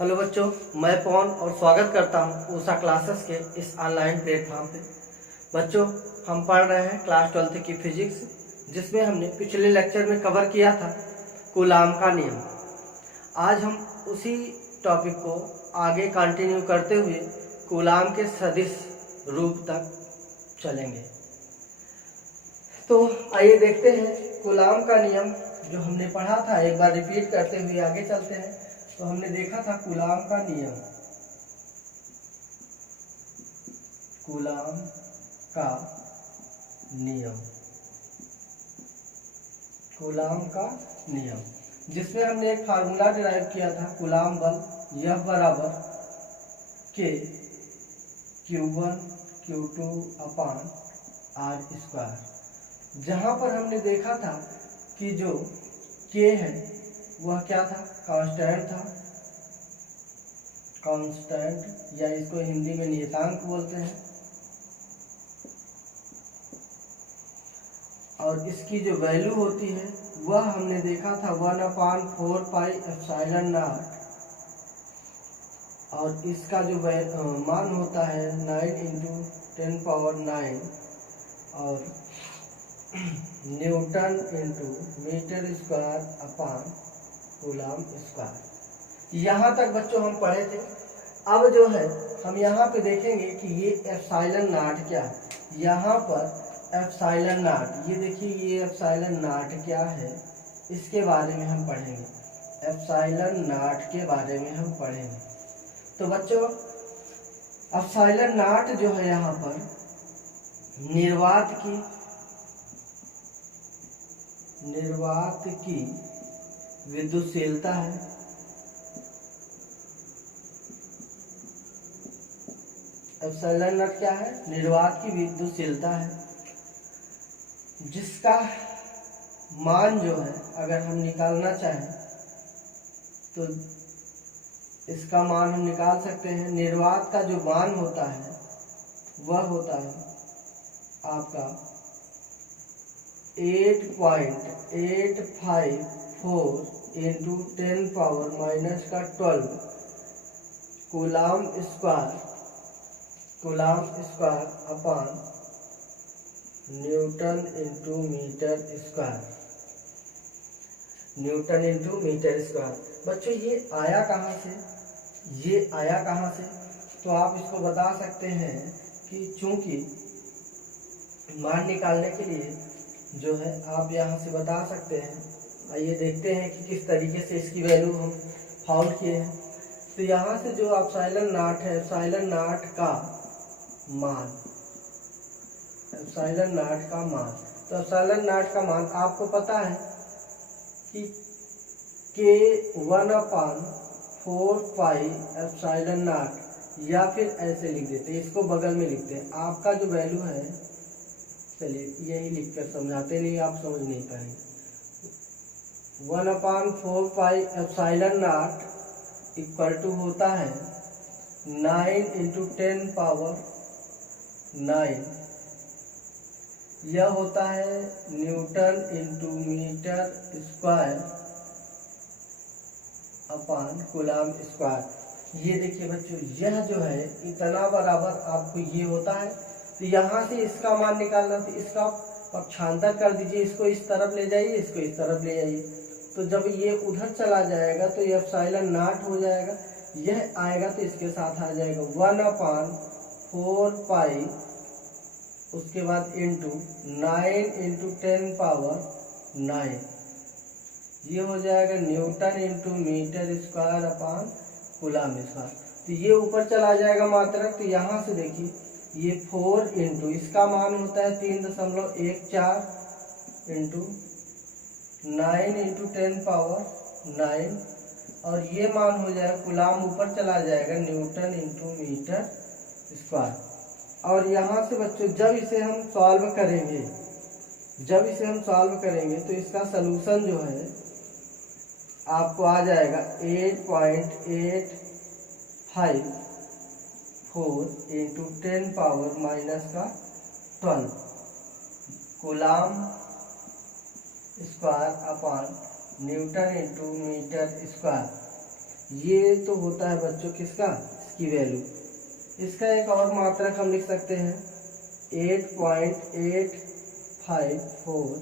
Hello बच्चों, मैं पवन और स्वागत करता हूं उषा क्लासेस के इस ऑनलाइन प्लेटफॉर्म पे। बच्चों, हम पढ़ रहे हैं क्लास 12th की फिजिक्स, जिसमें हमने पिछले लेक्चर में कवर किया था कूलाम का नियम। आज हम उसी टॉपिक को आगे कंटिन्यू करते हुए कूलाम के सदिश रूप तक चलेंगे। तो आइए देखते हैं कूलाम का नियम जो हमने पढ़ा था। एक बार रिपीट करते हुए आगे चलते हैं। तो हमने देखा था कूलाम का नियम, कूलाम का नियम, कूलाम का नियम, जिसमें हमने एक फार्मूला डिराइव किया था कूलाम बल F बराबर K Q1 Q2 अपान R स्क्वायर। जहां पर हमने देखा था कि जो K है वह क्या था, कांस्टेंट था, कांस्टेंट या इसको हिंदी में नियतांक बोलते हैं। और इसकी जो वैल्यू होती है वह हमने देखा था 1/4 पाई एप्सिलॉन नॉट, और इसका जो मान होता है 9 × 10⁹ और newton metre square upon coulomb square. यहाँ तक बच्चों हम पढ़े थे। अब जो है हम यहाँ पे देखेंगे कि ये एप्सिलॉन नॉट क्या है। यहाँ पर एप्सिलॉन नॉट, ये देखिए ये एप्सिलॉन नॉट क्या है, इसके बारे में हम पढ़ेंगे। एप्सिलॉन नॉट के बारे में हम पढ़ेंगे। तो बच्चों, एप्सिलॉन नॉट जो है यहाँ पर निर्वात की विद्युतशीलता है। एप्सिलॉन नॉट क्या है? निर्वात की विद्युतशीलता है, जिसका मान जो है अगर हम निकालना चाहें तो इसका मान हम निकाल सकते हैं। निर्वात का जो मान होता है वह होता है आपका 8.854 × 10⁻⁻12 coulomb square upon newton × metre square, newton × metre square. बच्चों, ये आया कहाँ से? ये आया कहाँ से? तो आप इसको बता सकते हैं कि चूंकि मान निकालने के लिए जो है आप यहाँ से बता सकते हैं। आइए देखते हैं कि किस तरीके से इसकी वैल्यू हम फाउंड किए हैं। तो यहाँ से जो एप्सिलॉन नॉट है, एप्सिलॉन नॉट का मान, एप्सिलॉन नॉट का मान, तो एप्सिलॉन नॉट का मान आपको पता है कि K 1/4 पाई एप्सिलॉन नॉट, या फिर ऐसे लिख देते हैं, इसको बगल में लिखते हैं। आपका जो वैल्यू है, चलिए यही लिखकर समझाते, नहीं आप समझ नहीं पाएंगे। 1/4 pi epsilon naught equal to होता है 9 × 10⁻⁹। यह होता है newton × metre square upon coulomb square. ये देखिए बच्चों, यह जो है इतना बराबर आपको ये होता है। तो यहाँ से इसका मान निकालना, तो इसका पक्षांतर कर दीजिए, इसको इस तरफ ले जाइए, इसको इस तरफ ले जाइए। तो जब ये उधर चला जाएगा तो ये एप्सिलॉन नॉट हो जाएगा, यह आएगा तो इसके साथ आ जाएगा 1/4 पाई, उसके बाद इंटू 9 × 10⁻⁹, ये हो जाएगा newton × metre square upon coulomb square. तो ये ऊपर चला जाएगा मात्रक। तो यहाँ से देखिए ये 4 इंटू इसका मान होता है 3.14 इंटू 9 × 10⁻⁹, और ये मान हो जाएगा, कूलाम ऊपर चला जाएगा, न्यूटन × मीटर स्क्वायर। और यहाँ से बच्चों जब इसे हम सॉल्व करेंगे तो इसका सलूशन जो है आपको आ जाएगा 8.854 × 10⁻⁻12 coulomb square upon newton × metre square. ये तो होता है बच्चों किसका, इसकी वैल्यू। इसका एक और मात्रक हम लिख सकते हैं 8.854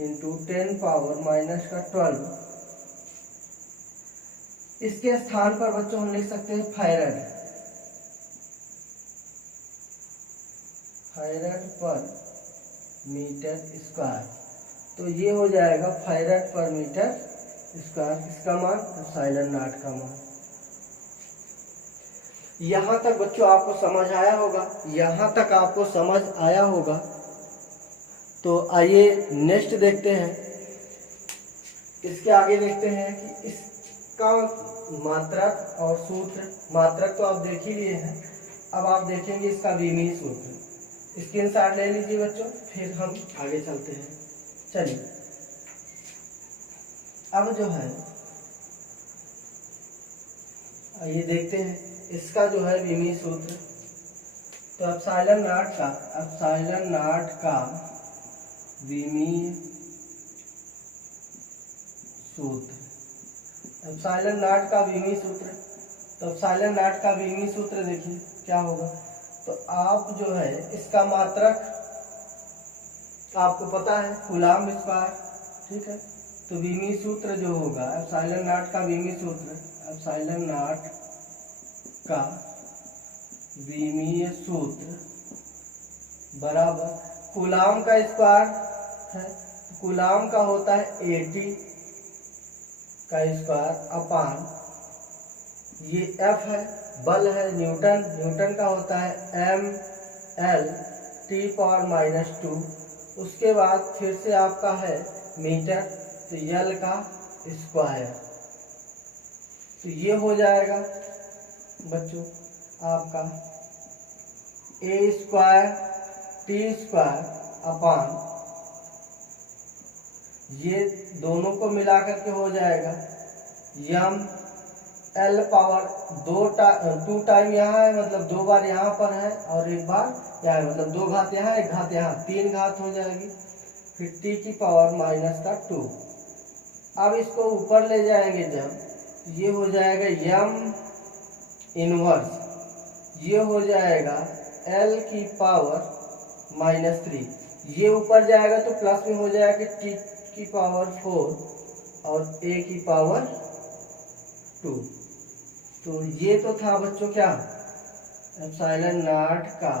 इंटू 10⁻⁻12। इसके स्थान पर बच्चों हम लिख सकते हैं फैरड पर मीटर स्क्वायर। तो ये हो जाएगा फैरड पर मीटर स्क्वायर, इसका मान एप्सिलॉन नॉट का मान। यहाँ तक बच्चों आपको समझ आया होगा, यहाँ तक आपको समझ आया होगा। तो आइए नेक्स्ट देखते हैं, इसके आगे देखते हैं कि इसका मात्रक और सूत्र। मात्रक तो आप देख ही लिए हैं, अब आप देखेंगे इसका विमीय सूत्र। स्क्रीनशॉट ले लीजिए बच्चों, फिर हम आगे चलते हैं। चलिए अब जो है ये देखते हैं इसका जो है विमीय सूत्र। तो एप्सिलॉन नॉट का विमीय सूत्र, एप्सिलॉन नॉट का विमीय सूत्र। तो एप्सिलॉन नॉट का विमीय सूत्र देखिए क्या होगा। तो आप जो है इसका मात्रक आपको पता है कूलम्ब स्क्वायर, ठीक है। तो विमीय सूत्र जो होगा एप्सिलॉन नॉट का विमीय सूत्र, एप्सिलॉन नॉट का विमीय सूत्र बराबर कूलम्ब का स्क्वायर है। कूलम्ब का होता है 80 का स्क्वायर अपान, ये F है, बल है न्यूटन का होता है mL/(10⁻²)। उसके बाद फिर से आपका है मीटर, तो L का स्क्वायर। तो ये हो जाएगा बच्चों आपका A²T² अपान, ये दोनों को मिलाकर के हो जाएगा mL/2 टाइम यहाँ है, मतलब 2 बार यहाँ पर है और 1 बार यहाँ है, मतलब 2 घात यहाँ 1 घात यहाँ, 3 घात हो जाएगी। फिर T⁻⁻²। अब इसको ऊपर ले जाएंगे जब, ये हो जाएगा m इनवर्स, ये हो जाएगा L⁻⁻3। ये ऊपर जाएगा तो प्लस में हो जाएगा T⁴ और A⁻²। तो ये तो था बच्चों क्या, एप्सिलॉन नॉट का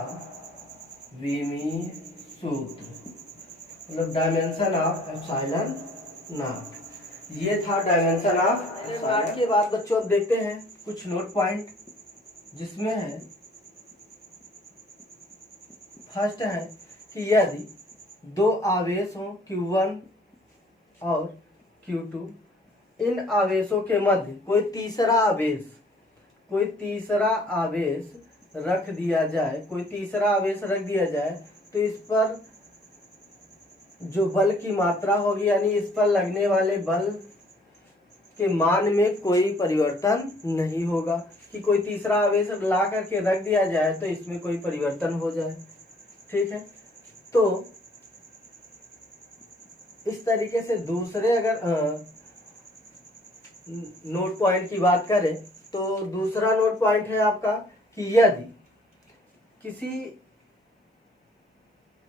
विमीय सूत्र, मतलब डायमेंशन ऑफ एप्सिलॉन नॉट। ये था डायमेंशन ऑफ एप्सिलॉन। के बाद बच्चों अब देखते हैं कुछ नोट पॉइंट, जिसमें है फर्स्ट है कि यदि 2 आवेश हों Q1 और Q2, इन आवेशों के मध्य कोई तीसरा आवेश रख दिया जाए, तो इस पर जो बल की मात्रा होगी, यानी इस पर लगने वाले बल के मान में कोई परिवर्तन नहीं होगा। कि कोई तीसरा आवेश ला करके रख दिया जाए तो इसमें कोई परिवर्तन हो जाए, ठीक है। तो इस तरीके से दूसरे अगर नोट पॉइंट की बात करें तो दूसरा नोट पॉइंट है आपका कि यदि किसी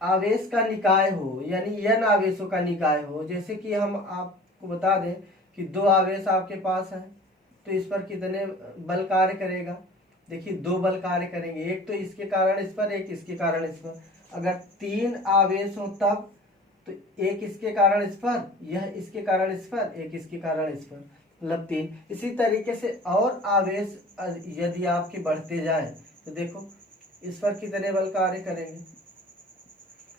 आवेश का निकाय हो, यानी n आवेशों का निकाय हो, जैसे कि हम आपको बता दें कि 2 आवेश आपके पास हैं, तो इस पर कितने बल कार्य करेगा। देखिए 2 बल कार्य करेंगे, एक तो इसके कारण इस पर, एक इसके कारण इस पर। अगर 3 आवेश हो तब तो एक इसके कारण इस पर, यह इसके कारण इस पर, एक इसके कारण इस पर, मतलब 3। इसी तरीके से और आवेश यदि आपके बढ़ते जाए तो देखो इस पर कितने बल कार्य करेंगे,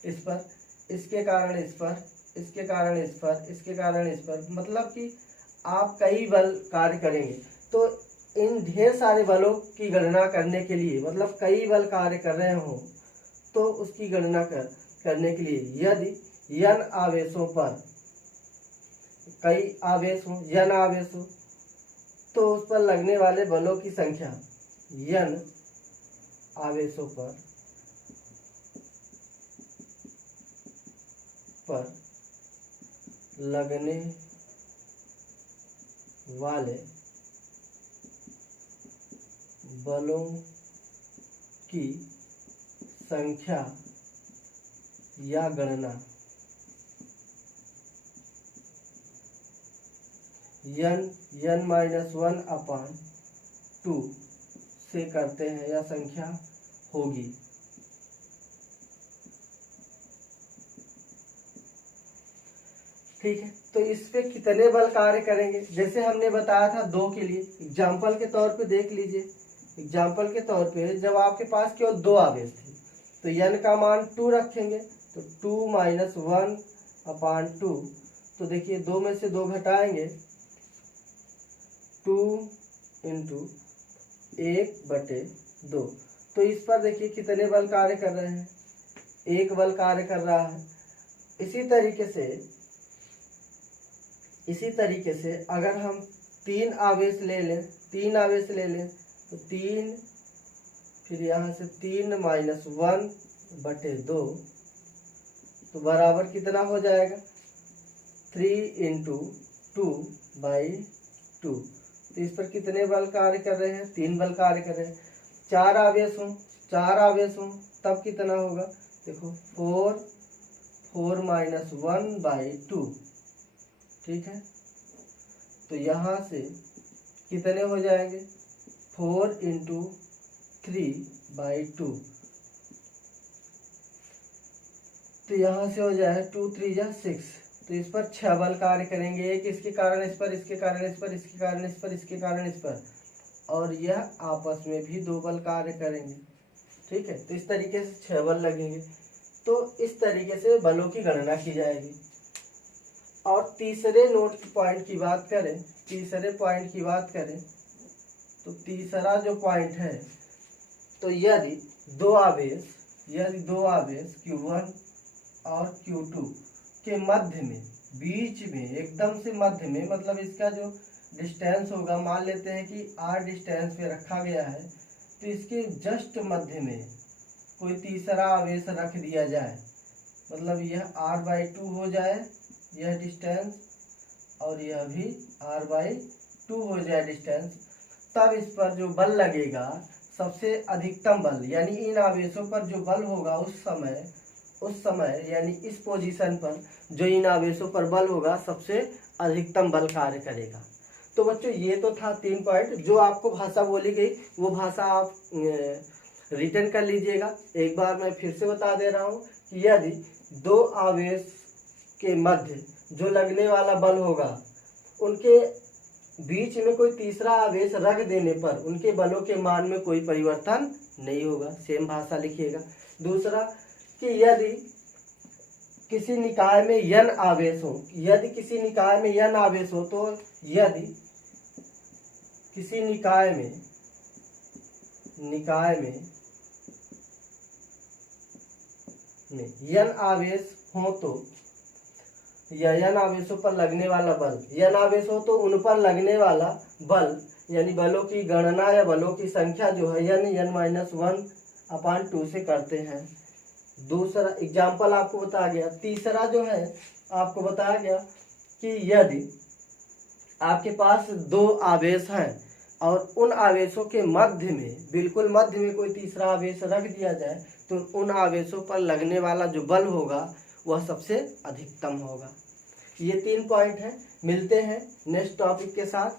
इस पर, इसके कारण इस पर, इसके कारण इस पर, इसके कारण इस पर, मतलब कि आप कई बल कार्य करेंगे। तो इन ढेर सारे बलों की गणना करने के लिए, मतलब कई बल कार्य कर रहे हो तो उसकी गणना करने के लिए यदि n आवेशों पर कई आवेश हो, n आवेश हो, तो उस पर लगने वाले बलों की संख्या n आवेशों पर लगने वाले बलों की संख्या या गणना n-1/2 से करते हैं या संख्या होगी। ठीक है, तो इस पे कितने बल कार्य करेंगे, जैसे हमने बताया था 2 के लिए। एग्जाम्पल के तौर पे देख लीजिए, एग्जाम्पल के तौर पे जब आपके पास केवल 2 आवेश थे तो n का मान 2 रखेंगे, तो 2 - 1/2। तो देखिए 2 में से 2 घटाएंगे, 2 × 1/2। तो इस पर देखिए कितने बल कार्य कर रहे हैं, 1 बल कार्य कर रहा है। इसी तरीके से अगर हम 3 आवेश ले लें तो 3, फिर यहाँ से 3 - 1/2 तो बराबर कितना हो जाएगा, 3 × 2/2। तो इस पर कितने बल कार्य कर रहे हैं, 3 बल कार्य कर रहे हैं। 4 आवेश हों तब कितना होगा, देखो 4 - 1/2। ठीक है, तो यहाँ से कितने हो जाएंगे, 4 × 3/2। तो यहाँ से हो जाए 2 × 3 = 6। तो इस पर 6 बल कार्य करेंगे, एक इसके कारण इस पर, इसके कारण इस पर, इसके कारण इस पर, इसके कारण इस पर, और यह आपस में भी 2 बल कार्य करेंगे। ठीक है, तो इस तरीके से 6 बल लगेंगे। तो इस तरीके से बलों की गणना की जाएगी। और तीसरे पॉइंट की बात करें तो तीसरा जो पॉइंट है, तो यदि दो आवेश Q1 और Q2 के मध्य में, बीच में, एकदम से मध्य में, मतलब इसका जो डिस्टेंस होगा, मान लेते हैं कि r डिस्टेंस पे रखा गया है, तो इसके जस्ट मध्य में कोई तीसरा आवेश रख दिया जाए, मतलब यह r/2 हो जाए यह डिस्टेंस, और यह भी r/2 हो जाए डिस्टेंस, तब इस पर जो बल लगेगा सबसे अधिकतम बल, यानी इन आवेशों पर जो बल होगा उस समय यानी इस पोजीशन पर जो इन आवेशों पर बल होगा सबसे अधिकतम बल कार्य करेगा। तो बच्चों ये तो था 3 पॉइंट। जो आपको भाषा बोली गई वो भाषा आप रिटर्न कर लीजिएगा। एक बार मैं फिर से बता दे रहा हूँ कि यदि 2 आवेश के मध्य जो लगने वाला बल होगा, उनके बीच में कोई तीसरा आवेश रख देने पर उनके बलों के मान में कोई परिवर्तन नहीं होगा। सेम भाषा लिखिएगा। दूसरा कि यदि किसी निकाय में n आवेश हो, तो यदि किसी निकाय में n आवेश हो तो, या n आवेशों पर लगने वाला बल, n आवेश हो तो उन पर लगने वाला बल, यानी बलों की गणना या बलों की संख्या जो है n-1/2 से करते हैं। दूसरा एग्जाम्पल आपको बताया गया। तीसरा जो है आपको बताया गया कि यदि आपके पास 2 आवेश हैं और उन आवेशों के मध्य में, बिल्कुल मध्य में कोई तीसरा आवेश रख दिया जाए, तो उन आवेशों पर लगने वाला जो बल होगा वह सबसे अधिकतम होगा। ये 3 पॉइंट हैं। मिलते हैं नेक्स्ट टॉपिक के साथ।